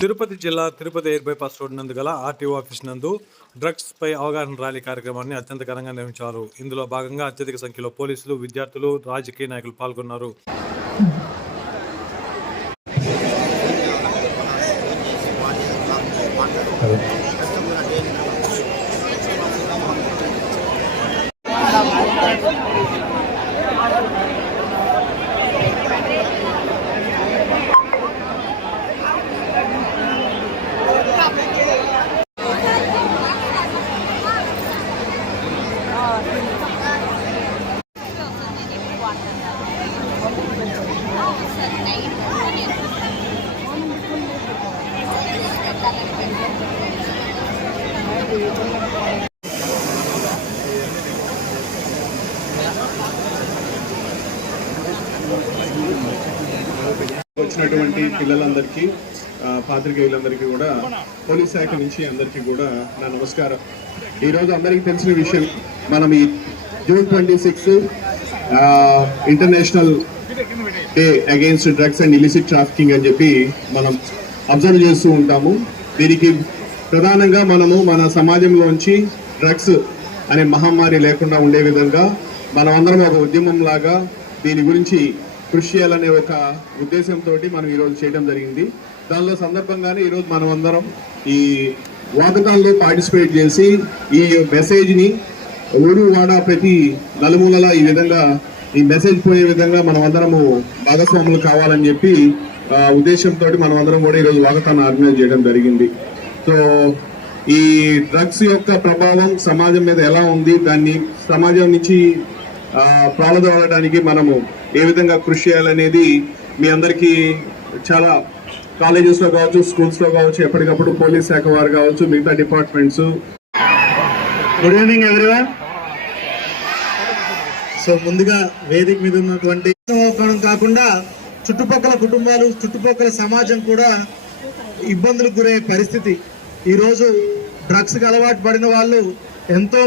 తిరుపతి జిల్లా Tirupati air bypass road నందు గల ఆర్టీఓ ఆఫీస్ నందు డ్రగ్స్ పై అవగాహన ర్యాలీ కార్యక్రమాన్ని అత్యంత ఘనంగా నిర్వహించారు. ఇందులో భాగంగా అత్యధిక సంఖ్యలో పోలీసులు విద్యార్థులు రాజకీయ నాయకులు పాల్గొన్నారు. వచ్చినటువంటి పిల్లలందరికీ పాత్రికేయులందరికీ కూడా పోలీస్ శాఖ నుంచి అందరికీ కూడా నా నమస్కారం. ఈరోజు అందరికీ తెలిసిన విషయం మనం ఈ June twenty six international day against drugs and illicit trafficking అని చెప్పి మనం అబ్జర్వ్ చేస్తూ ఉంటాము. దీనికి ప్రధానంగా మనము మన సమాజంలోంచి డ్రగ్స్ అనే మహమ్మారి లేకుండా ఉండే విధంగా మనం అందరం ఒక ఉద్యమం లాగా దీని గురించి కృషి చేయాలనే ఒక ఉద్దేశంతో మనం ఈరోజు చేయడం జరిగింది. దానిలో సందర్భంగానే ఈరోజు మనం అందరం ఈ వాకథాన్లో పార్టిసిపేట్ చేసి ఈ మెసేజ్ని ఊరు వాడ ప్రతి నలుమూలలా ఈ విధంగా ఈ మెసేజ్ పోయే విధంగా మనం అందరము భాగస్వాములు కావాలని చెప్పి ఉద్దేశంతో మనం అందరం కూడా ఈరోజు వాగతాన్ని ఆర్గనైజ్ చేయడం జరిగింది. సో ఈ డ్రగ్స్ యొక్క ప్రభావం సమాజం మీద ఎలా ఉంది? దాన్ని సమాజం నుంచి ఆ, మనము ఏ విధంగా కృషి చేయాలనేది మీ అందరికీ చాలా కాలేజెస్లో కావచ్చు స్కూల్స్లో కావచ్చు ఎప్పటికప్పుడు పోలీస్ శాఖ వారు కావచ్చు మిగతా departments. Good evening everyone so ముందుగా వేదిక మీద ఉన్నటువంటి కాకుండా చుట్టుపక్కల కుటుంబాలు చుట్టుపక్కల సమాజం కూడా ఇబ్బందులకు గురయ్యే పరిస్థితి. ఈరోజు డ్రగ్స్కి అలవాటు పడిన వాళ్ళు ఎంతో